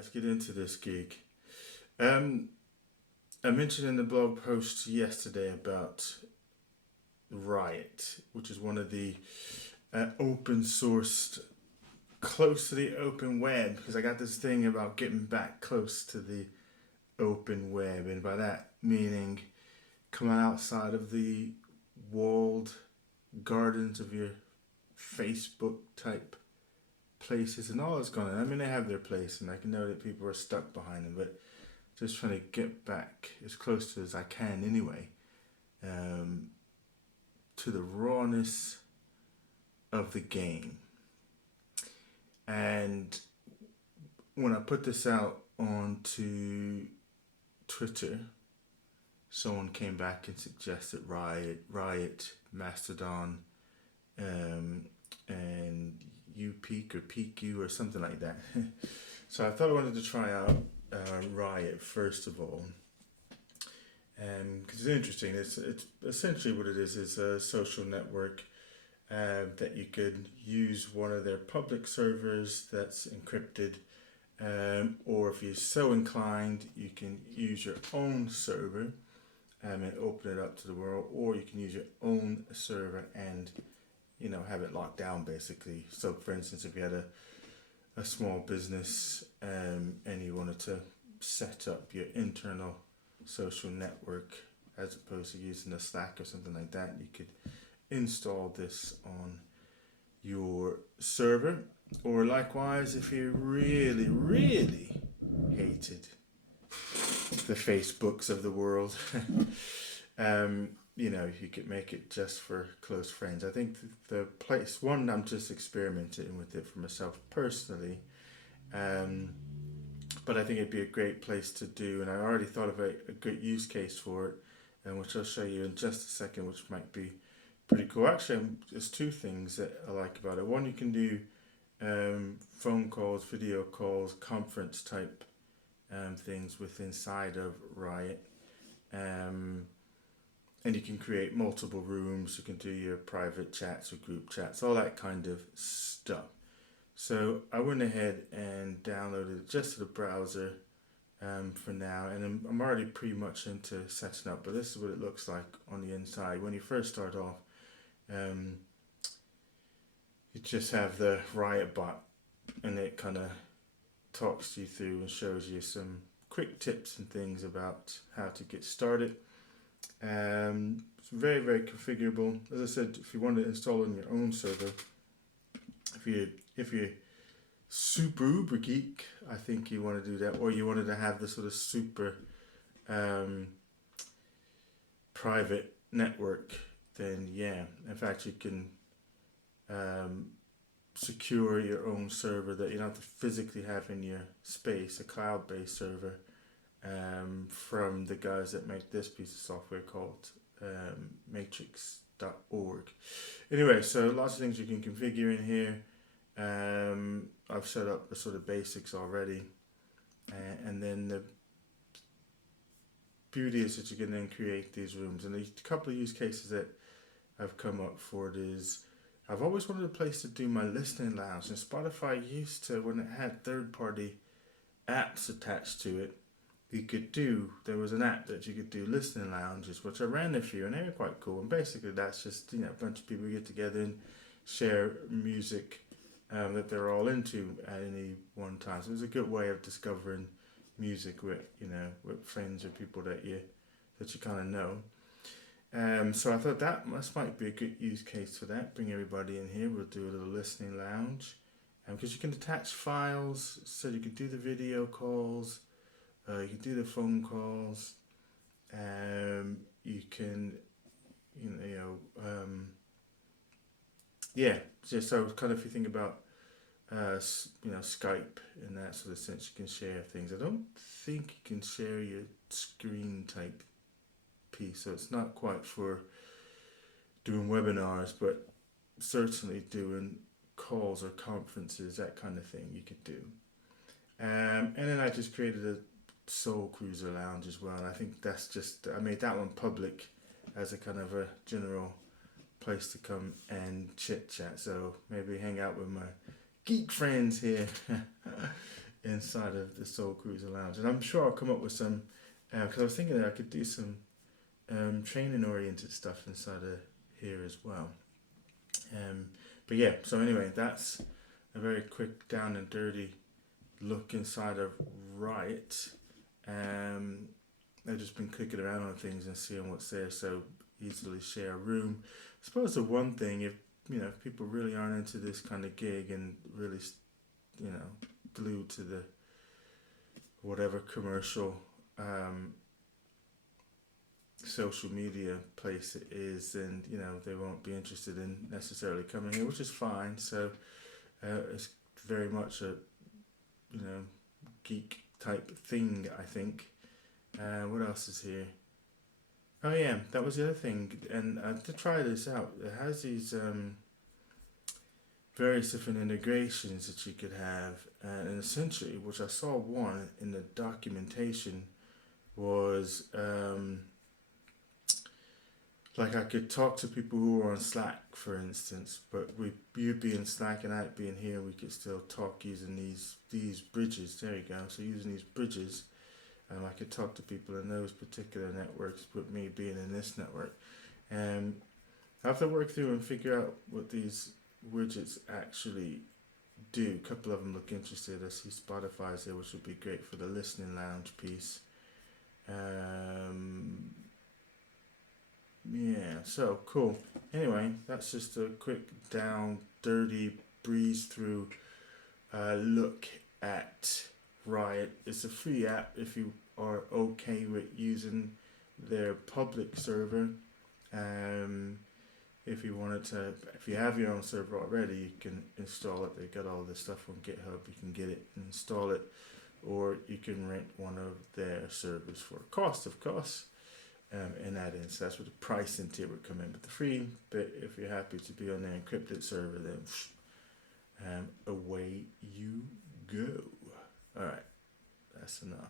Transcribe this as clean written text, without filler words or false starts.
let's get into this gig. Um, I mentioned in the blog post yesterday about Riot, which is one of the open sourced, close to the open web, because I got this thing about getting back close to the open web, and by that meaning coming outside of the walled gardens of your Facebook type places and all that's going on. I mean, they have their place, and I can know that people are stuck behind them, but just trying to get back as close to as I can anyway, um, to the rawness of the game. And when I put this out onto Twitter, someone came back and suggested Riot, Mastodon, and UPeak or PQ or something like that. So I thought I wanted to try out Riot first of all, because it's interesting. It's essentially what it is a social network that you could use one of their public servers that's encrypted, or if you're so inclined, you can use your own server and open it up to the world, or you can use your own server and have it locked down basically. So for instance, if you had a small business and you wanted to set up your internal social network as opposed to using a Slack or something like that, you could install this on your server. Or likewise, if you really, really hated the Facebooks of the world, you could make it just for close friends. I think the place, one, I'm just experimenting with it for myself personally, but I think it'd be a great place to do, and I already thought of a good use case for it, and which I'll show you in just a second, which might be pretty cool. Actually, there's two things that I like about it. One, you can do phone calls, video calls, conference type things with inside of Riot. And you can create multiple rooms, you can do your private chats or group chats, all that kind of stuff. So I went ahead and downloaded it just to the browser for now, and I'm already pretty much into setting up, but this is what it looks like on the inside. When you first start off, you just have the Riot bot, and it kind of talks you through and shows you some quick tips and things about how to get started. It's very, very configurable. As I said, if you want to install it on your own server, if you're super uber geek, I think you want to do that, or you wanted to have the sort of super private network, then yeah. In fact, you can secure your own server that you don't have to physically have in your space, a cloud-based server, from the guys that make this piece of software called matrix.org. Anyway, so lots of things you can configure in here. I've set up the sort of basics already, and then the beauty is that you can then create these rooms. And a couple of use cases that I've come up for it is, I've always wanted a place to do my listening lounge, and Spotify used to, when it had third-party apps attached to it, there was an app that you could do listening lounges, which I ran a few, and they were quite cool. And basically that's just, a bunch of people get together and share music that they're all into at any one time. So it was a good way of discovering music with friends or people that you kind of know. So I thought that might be a good use case for that. Bring everybody in here. We'll do a little listening lounge, because you can attach files, so you can do the video calls. You can do the phone calls. You can, Just so kind of, if you think about, Skype in that sort of sense, you can share things. I don't think you can share your screen type piece, so it's not quite for doing webinars, but certainly doing calls or conferences, that kind of thing you could do. And then I just created a Soul Cruiser Lounge as well, and I think I made that one public as a kind of a general place to come and chit chat, so maybe hang out with my geek friends here inside of the Soul Cruiser Lounge. And I'm sure I'll come up with some, because I was thinking that I could do some training oriented stuff inside of here as well. But yeah, so anyway, that's a very quick down and dirty look inside of Riot. I've just been clicking around on things and seeing what's there, so easily share a room. I suppose the one thing, if if people really aren't into this kind of gig and really glued to the whatever commercial social media place it is, then they won't be interested in necessarily coming here, which is fine. So it's very much a geek type thing, I think. What else is here? Oh yeah, that was the other thing. And to try this out, it has these various different integrations that you could have, and essentially, which I saw one in the documentation, was like I could talk to people who were on Slack, for instance, but you'd be in Slack and I'd be in here. We could still talk using these bridges. There you go. So using these bridges, I could talk to people in those particular networks, with me being in this network. I have to work through and figure out what these widgets actually do. A couple of them look interesting. I see Spotify's there, which would be great for the listening lounge piece. Yeah, so cool. Anyway, that's just a quick down, dirty, breeze through look at Riot. It's a free app if you are okay with using their public server. If you have your own server already, you can install it. They got all this stuff on GitHub. You can get it and install it, or you can rent one of their servers for a cost, of course. And add in. So that's where the pricing tier would come in. But the free bit, if you're happy to be on their encrypted server, then away you go. Alright, that's enough.